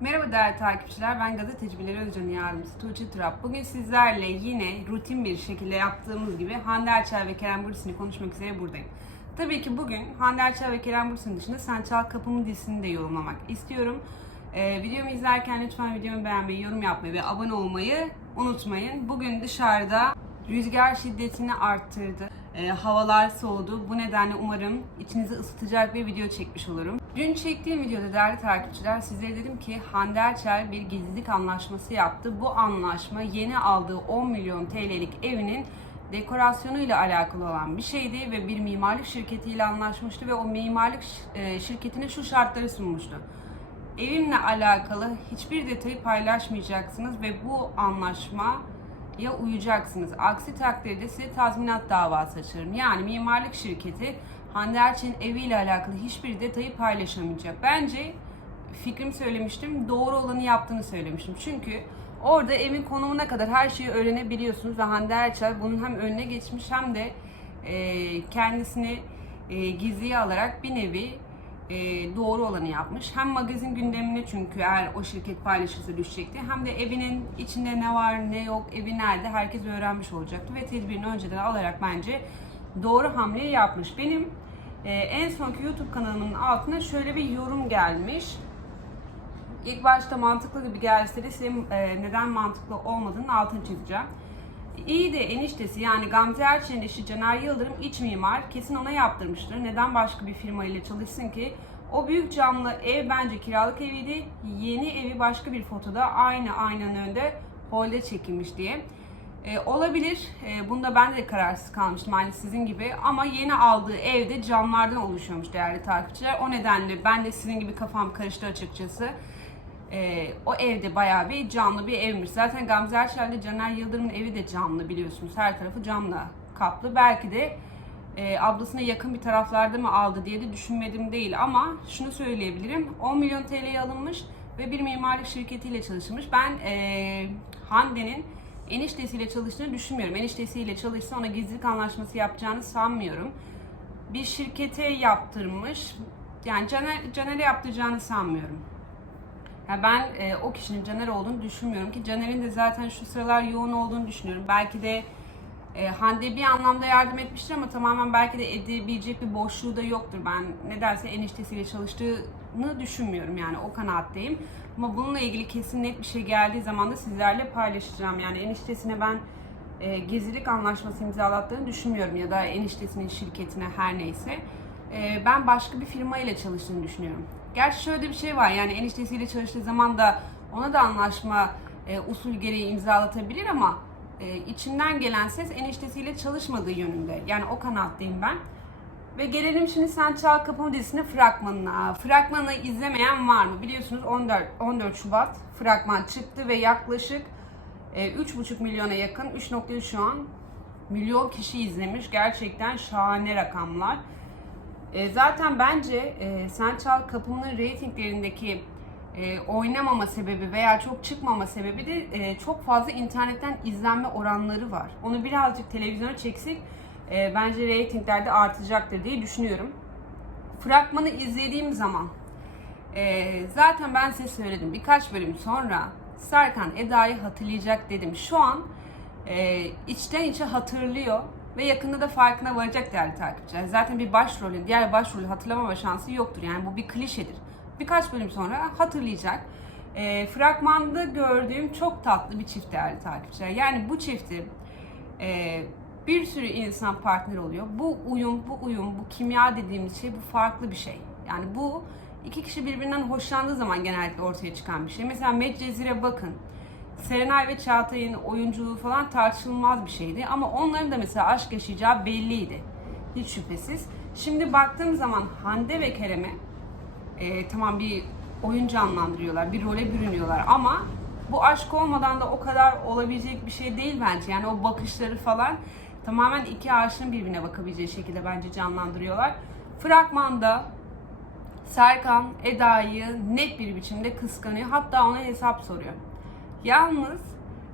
Merhaba değerli takipçiler, ben gazeteci Bilal Özcan'ın yardımcısı Tuğçe Turap. Bugün sizlerle yine rutin bir şekilde yaptığımız gibi Hande Erçel ve Kerem Bürsin'i konuşmak üzere buradayım. Tabii ki bugün Hande Erçel ve Kerem Bürsin dışında Sen Çal Kapımı dizisini de yorumlamak istiyorum. Ee, videomu izlerken lütfen videomu beğenmeyi, yorum yapmayı ve abone olmayı unutmayın. Bugün dışarıda rüzgar şiddetini arttırdı. Ee, havalar soğudu. Bu nedenle umarım içinizi ısıtacak bir video çekmiş olurum. Dün çektiğim videoda değerli takipçiler sizlere dedim ki Hande Erçel bir gizlilik anlaşması yaptı. Bu anlaşma yeni aldığı 10 milyon TL'lik evinin dekorasyonuyla alakalı olan bir şeydi ve bir mimarlık şirketiyle anlaşmıştı ve o mimarlık e, şirketine şu şartları sunmuştu. Evimle alakalı hiçbir detayı paylaşmayacaksınız ve bu anlaşma ya uyacaksınız. Aksi takdirde size tazminat davası açarım. Yani mimarlık şirketi Hande Erçel'in eviyle alakalı hiçbir detayı paylaşamayacak. Bence fikrimi söylemiştim. Doğru olanı yaptığını söylemiştim. Çünkü orada evin konumuna kadar her şeyi öğrenebiliyorsunuz ve Hande Erçel bunun hem önüne geçmiş hem de e, kendisini e, gizliye alarak bir nevi e, doğru olanı yapmış. Hem magazin gündemine çünkü eğer o şirket paylaşırsa düşecekti. Hem de evinin içinde ne var ne yok, evi nerede herkes öğrenmiş olacaktı. Ve tedbirini önceden alarak bence doğru hamleyi yapmış. Benim e, en sonki YouTube kanalımın altına şöyle bir yorum gelmiş. İlk başta mantıklı gibi gelse de size e, neden mantıklı olmadığının altını çizeceğim. İyi de eniştesi yani Gamze Erçel'in eşi Caner Yıldırım iç mimar. Kesin ona yaptırmıştır. Neden başka bir firma ile çalışsın ki? O büyük camlı ev bence kiralık eviydi. Yeni evi başka bir fotoda aynı aynanın önünde holde çekilmiş diye. Ee, olabilir. Ee, bunda ben de kararsız kalmıştım aynı sizin gibi. Ama yeni aldığı evde camlardan oluşuyormuş değerli takipçiler. O nedenle ben de sizin gibi kafam karıştı açıkçası. Ee, o evde bayağı bir camlı bir evmiş. Zaten Gamze Erçel'de Caner Yıldırım'ın evi de camlı biliyorsunuz. Her tarafı camla kaplı. Belki de e, ablasına yakın bir taraflarda mı aldı diye de düşünmedim değil. Ama şunu söyleyebilirim. 10 milyon TL'ye alınmış ve bir mimarlık şirketiyle çalışmış. Ben e, Hande'nin eniştesiyle çalıştığını düşünmüyorum. Eniştesiyle çalışsa ona gizlilik anlaşması yapacağını sanmıyorum. Bir şirkete yaptırmış. Yani Caner, Caner'e yaptıracağını sanmıyorum. Ya ben e, o kişinin Caner olduğunu düşünmüyorum ki Caner'in de zaten şu sıralar yoğun olduğunu düşünüyorum. Belki de e, Hande bir anlamda yardım etmiştir ama tamamen belki de edebilecek bir boşluğu da yoktur. Ben nedense eniştesiyle çalıştığını düşünmüyorum yani o kanaatteyim. Ama bununla ilgili kesin net bir şey geldiği zaman da sizlerle paylaşacağım. Yani eniştesine ben e, gezilik anlaşması imzalattığını düşünmüyorum ya da eniştesinin şirketine her neyse. E, ben başka bir firma ile çalıştığını düşünüyorum. Gerçi şöyle bir şey var yani eniştesiyle çalıştığı zaman da ona da anlaşma e, usul gereği imzalatabilir ama e, içinden gelen ses eniştesiyle çalışmadığı yönünde. Yani o kanaattayım ben. Ve gelelim şimdi Sen Çal Kapımı dizisinin fragmanına. Fragmanı izlemeyen var mı? Biliyorsunuz 14, 14 Şubat fragman çıktı ve yaklaşık e, 3,5 milyona yakın, 3.3 şu an milyon kişi izlemiş. Gerçekten şahane rakamlar. E, zaten bence e, Sen Çal Kapımı'nın reytinglerindeki e, oynamama sebebi veya çok çıkmama sebebi de e, çok fazla internetten izlenme oranları var. Onu birazcık televizyona çeksek e, bence reytinglerde artacaktır diye düşünüyorum. Fragmanı izlediğim zaman e, zaten ben size söyledim birkaç bölüm sonra Serkan Eda'yı hatırlayacak dedim. Şu an e, içten içe hatırlıyor ve yakında da farkına varacak değerli takipçiler. Zaten bir başrolün diğer başrolü hatırlamama şansı yoktur. Yani bu bir klişedir. Birkaç bölüm sonra hatırlayacak. E, fragmanda gördüğüm çok tatlı bir çift değerli takipçiler. Yani bu çifti e, bir sürü insan partner oluyor. Bu uyum, bu uyum, bu kimya dediğimiz şey bu farklı bir şey. Yani bu iki kişi birbirinden hoşlandığı zaman genellikle ortaya çıkan bir şey. Mesela Medcezir'e bakın. Serenay ve Çağatay'ın oyunculuğu falan tartışılmaz bir şeydi. Ama onların da mesela aşk yaşayacağı belliydi. Hiç şüphesiz. Şimdi baktığım zaman Hande ve Kerem'e e, tamam bir oyun canlandırıyorlar, bir role bürünüyorlar ama bu aşk olmadan da o kadar olabilecek bir şey değil bence. Yani o bakışları falan tamamen iki aşığın birbirine bakabileceği şekilde bence canlandırıyorlar. Fragmanda Serkan Eda'yı net bir biçimde kıskanıyor. Hatta ona hesap soruyor. Yalnız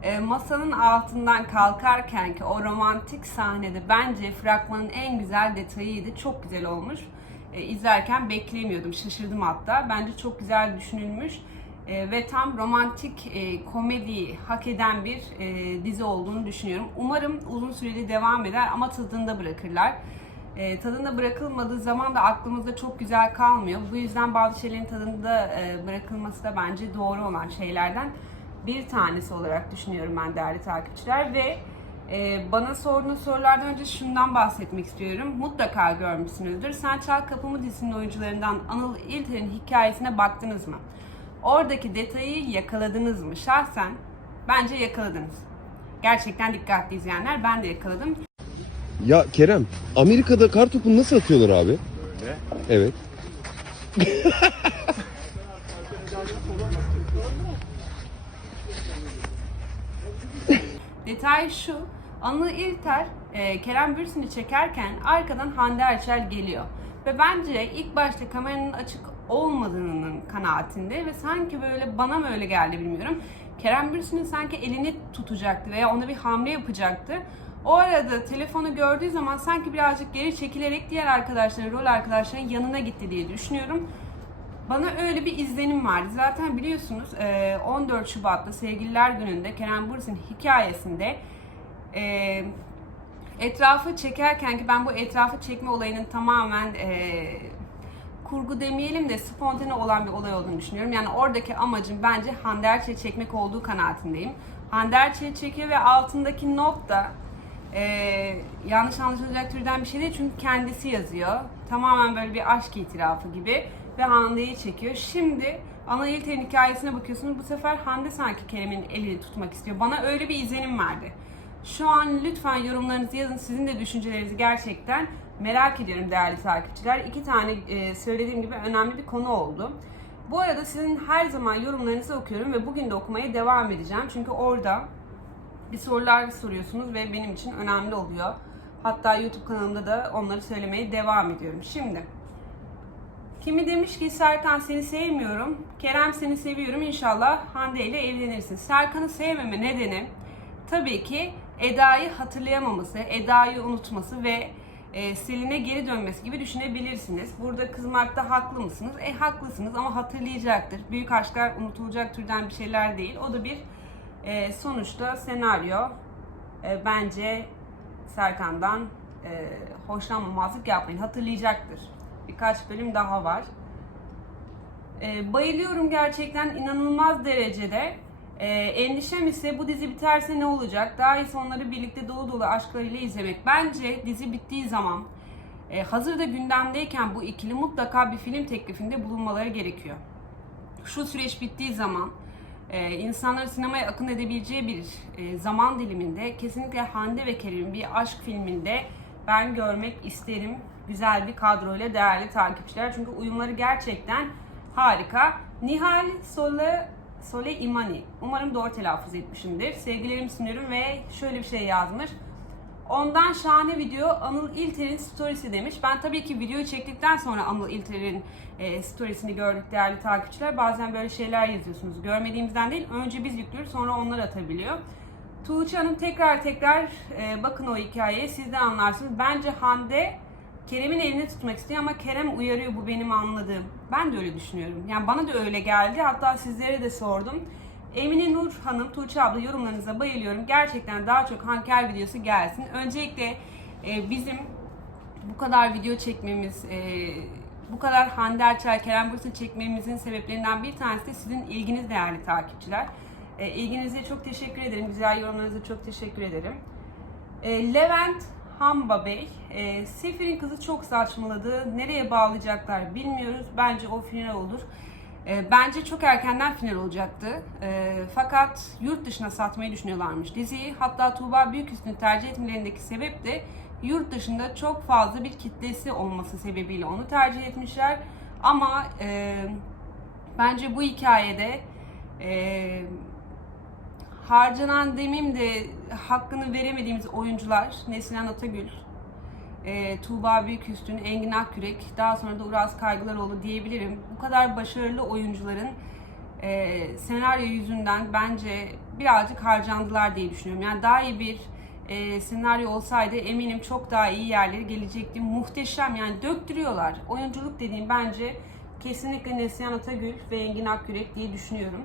e, masanın altından kalkarken ki o romantik sahnede bence fragmanın en güzel detayıydı. Çok güzel olmuş. E, izlerken beklemiyordum. Şaşırdım hatta. Bence çok güzel düşünülmüş. E, ve tam romantik e, komedi hak eden bir e, dizi olduğunu düşünüyorum. Umarım uzun süreli devam eder ama tadında bırakırlar. E, tadında bırakılmadığı zaman da aklımızda çok güzel kalmıyor. Bu yüzden bazı şeylerin tadında e, bırakılması da bence doğru olan şeylerden bir tanesi olarak düşünüyorum ben değerli takipçiler ve e, bana sorduğunuz sorulardan önce şundan bahsetmek istiyorum. Mutlaka görmüşsünüzdür. Sen Çal Kapımı dizisinin oyuncularından Anıl İlter'in hikayesine baktınız mı? Oradaki detayı yakaladınız mı? Şahsen bence yakaladınız. Gerçekten dikkatli izleyenler ben de yakaladım. Ya Kerem, Amerika'da kar topunu nasıl atıyorlar abi? Böyle. Evet. Detay şu, Anıl İlter e, Kerem Bürsin'i çekerken arkadan Hande Erçel geliyor. Ve bence ilk başta kameranın açık olmadığının kanaatinde ve sanki böyle bana mı öyle geldi bilmiyorum. Kerem Bürsin'in sanki elini tutacaktı veya ona bir hamle yapacaktı. O arada telefonu gördüğü zaman sanki birazcık geri çekilerek diğer arkadaşların, rol arkadaşlarının yanına gitti diye düşünüyorum. Bana öyle bir izlenim vardı. Zaten biliyorsunuz e, 14 Şubat'ta Sevgililer Günü'nde Kerem Bürsin hikayesinde e, etrafı çekerken ki ben bu etrafı çekme olayının tamamen e, kurgu demeyelim de spontane olan bir olay olduğunu düşünüyorum. Yani oradaki amacım bence Hande Erçel'i çekmek olduğu kanaatindeyim. Hande Erçel'i çekiyor ve altındaki not da e, yanlış anlaşılacak türden bir şey değil çünkü kendisi yazıyor. Tamamen böyle bir aşk itirafı gibi ve Hande'yi çekiyor. Şimdi Ana İlter'in hikayesine bakıyorsunuz. Bu sefer Hande sanki Kerem'in elini tutmak istiyor. Bana öyle bir izlenim verdi. Şu an lütfen yorumlarınızı yazın. Sizin de düşüncelerinizi gerçekten merak ediyorum değerli takipçiler. İki tane e, söylediğim gibi önemli bir konu oldu. Bu arada sizin her zaman yorumlarınızı okuyorum ve bugün de okumaya devam edeceğim. Çünkü orada bir sorular soruyorsunuz ve benim için önemli oluyor. Hatta YouTube kanalımda da onları söylemeye devam ediyorum. Şimdi Kimi demiş ki Serkan seni sevmiyorum, Kerem seni seviyorum inşallah Hande ile evlenirsin. Serkan'ı sevmeme nedeni tabii ki Eda'yı hatırlayamaması, Eda'yı unutması ve e, Selin'e geri dönmesi gibi düşünebilirsiniz. Burada kızmakta haklı mısınız? E haklısınız ama hatırlayacaktır. Büyük aşklar unutulacak türden bir şeyler değil. O da bir e, sonuçta senaryo. E, bence Serkan'dan e, hoşlanmamazlık yapmayın. Hatırlayacaktır. Birkaç bölüm daha var. E, bayılıyorum gerçekten inanılmaz derecede. E, endişem ise bu dizi biterse ne olacak? Daha iyisi onları birlikte dolu dolu aşklarıyla izlemek. Bence dizi bittiği zaman e, hazırda gündemdeyken bu ikili mutlaka bir film teklifinde bulunmaları gerekiyor. Şu süreç bittiği zaman e, insanların sinemaya akın edebileceği bir e, zaman diliminde kesinlikle Hande ve Kerim'in bir aşk filminde ben görmek isterim. Güzel bir kadroyla değerli takipçiler. Çünkü uyumları gerçekten harika. Nihal Sole, Sole Imani. Umarım doğru telaffuz etmişimdir. Sevgilerimi sunuyorum ve şöyle bir şey yazmış. Ondan şahane video Anıl İlter'in storiesi demiş. Ben tabii ki videoyu çektikten sonra Anıl İlter'in e, storiesini gördük değerli takipçiler. Bazen böyle şeyler yazıyorsunuz. Görmediğimizden değil, önce biz yüklüyoruz sonra onlar atabiliyor. Tuğçe Hanım tekrar tekrar e, bakın o hikayeye siz de anlarsınız. Bence Hande Kerem'in elini tutmak istiyor ama Kerem uyarıyor bu benim anladığım. Ben de öyle düşünüyorum. Yani bana da öyle geldi. Hatta sizlere de sordum. Emine Nur Hanım, Tuğçe abla yorumlarınıza bayılıyorum. Gerçekten daha çok Hanker videosu gelsin. Öncelikle e, bizim bu kadar video çekmemiz, e, bu kadar Hande Erçel, Kerem Bürsin çekmemizin sebeplerinden bir tanesi de sizin ilginiz değerli takipçiler. E, ilginize çok teşekkür ederim. Güzel yorumlarınıza çok teşekkür ederim. E, Levent Hamba Bey, e, Sefir'in kızı çok saçmaladı. Nereye bağlayacaklar bilmiyoruz. Bence o final olur. E, bence çok erkenden final olacaktı. E, fakat yurt dışına satmayı düşünüyorlarmış diziyi. Hatta Tuğba Büyüküstün'ü tercih etmelerindeki sebep de yurt dışında çok fazla bir kitlesi olması sebebiyle onu tercih etmişler. Ama e, bence bu hikayede e, harcanan demeyeyim de hakkını veremediğimiz oyuncular Neslihan Atagül, e, Tuğba Büyüküstün, Engin Akkürek, daha sonra da Uraz Kaygılaroğlu diyebilirim. Bu kadar başarılı oyuncuların e, senaryo yüzünden bence birazcık harcandılar diye düşünüyorum. Yani daha iyi bir e, senaryo olsaydı eminim çok daha iyi yerlere gelecekti. Muhteşem yani döktürüyorlar. Oyunculuk dediğim bence kesinlikle Neslihan Atagül ve Engin Akyürek diye düşünüyorum.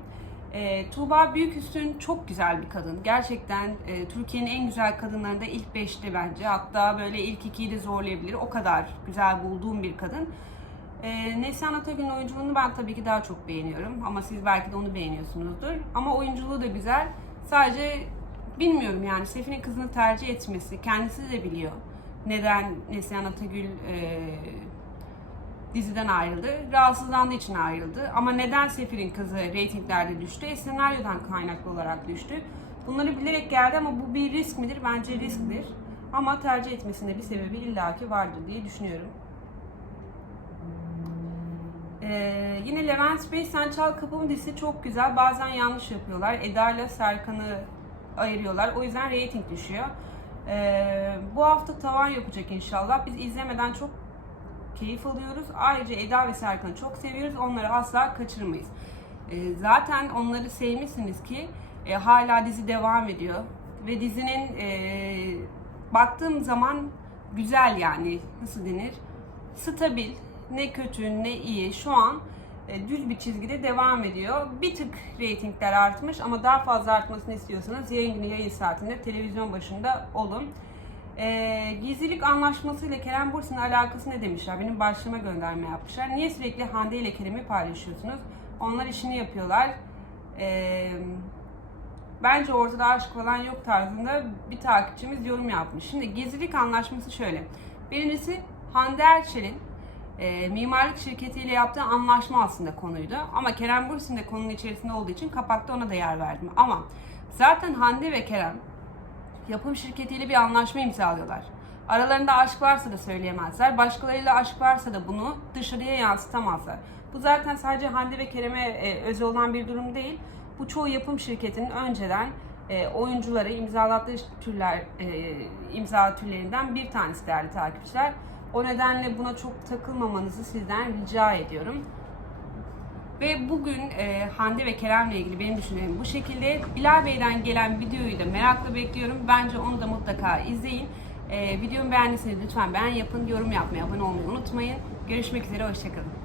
E, Tuğba Büyüküstün çok güzel bir kadın. Gerçekten e, Türkiye'nin en güzel kadınlarında ilk beşte bence. Hatta böyle ilk ikiyi de zorlayabilir. O kadar güzel bulduğum bir kadın. E, Neslihan Atagül'ün oyunculuğunu ben tabii ki daha çok beğeniyorum. Ama siz belki de onu beğeniyorsunuzdur. Ama oyunculuğu da güzel. Sadece bilmiyorum yani Sefine kızını tercih etmesi. Kendisi de biliyor. Neden Neslihan Atagül e, diziden ayrıldı. Rahatsızlandığı için ayrıldı. Ama neden Sefir'in kızı reytinglerde düştü? E, senaryodan kaynaklı olarak düştü. Bunları bilerek geldi ama bu bir risk midir? Bence risktir. Ama tercih etmesinde bir sebebi illaki vardır diye düşünüyorum. Ee, yine Levent Bey Sen Çal Kapımı dizisi çok güzel. Bazen yanlış yapıyorlar. Eda ile Serkan'ı ayırıyorlar. O yüzden reyting düşüyor. Ee, bu hafta tavan yapacak inşallah. Biz izlemeden çok keyif alıyoruz. Ayrıca Eda ve Serkan'ı çok seviyoruz. Onları asla kaçırmayız. Ee, zaten onları sevmişsiniz ki e, hala dizi devam ediyor. Ve dizinin e, baktığım zaman güzel yani nasıl denir? Stabil, ne kötü ne iyi şu an e, düz bir çizgide devam ediyor. Bir tık reytingler artmış ama daha fazla artmasını istiyorsanız yayın günü yayın saatinde televizyon başında olun. E, gizlilik anlaşması ile Kerem Bürsin'in alakası ne demişler? Benim başlığıma gönderme yapmışlar. Niye sürekli Hande ile Kerem'i paylaşıyorsunuz? Onlar işini yapıyorlar. E, bence ortada aşk falan yok tarzında bir takipçimiz yorum yapmış. Şimdi gizlilik anlaşması şöyle. Birincisi Hande Erçel'in e, mimarlık şirketiyle yaptığı anlaşma aslında konuydu. Ama Kerem Bürsin de konunun içerisinde olduğu için kapakta ona da yer verdim. Ama zaten Hande ve Kerem yapım şirketiyle bir anlaşma imzalıyorlar. Aralarında aşk varsa da söyleyemezler. Başkalarıyla aşk varsa da bunu dışarıya yansıtamazlar. Bu zaten sadece Hande ve Kerem'e e, özel olan bir durum değil. Bu çoğu yapım şirketinin önceden e, oyuncuları imzalattığı türler e, imza türlerinden bir tanesi değerli takipçiler. O nedenle buna çok takılmamanızı sizden rica ediyorum. Ve bugün e, Hande ve Kerem'le ilgili benim düşüncelerim bu şekilde. Bilal Bey'den gelen videoyu da merakla bekliyorum. Bence onu da mutlaka izleyin. E, videomu beğendiyseniz lütfen beğen yapın, yorum yapmayı, abone olmayı unutmayın. Görüşmek üzere, hoşçakalın.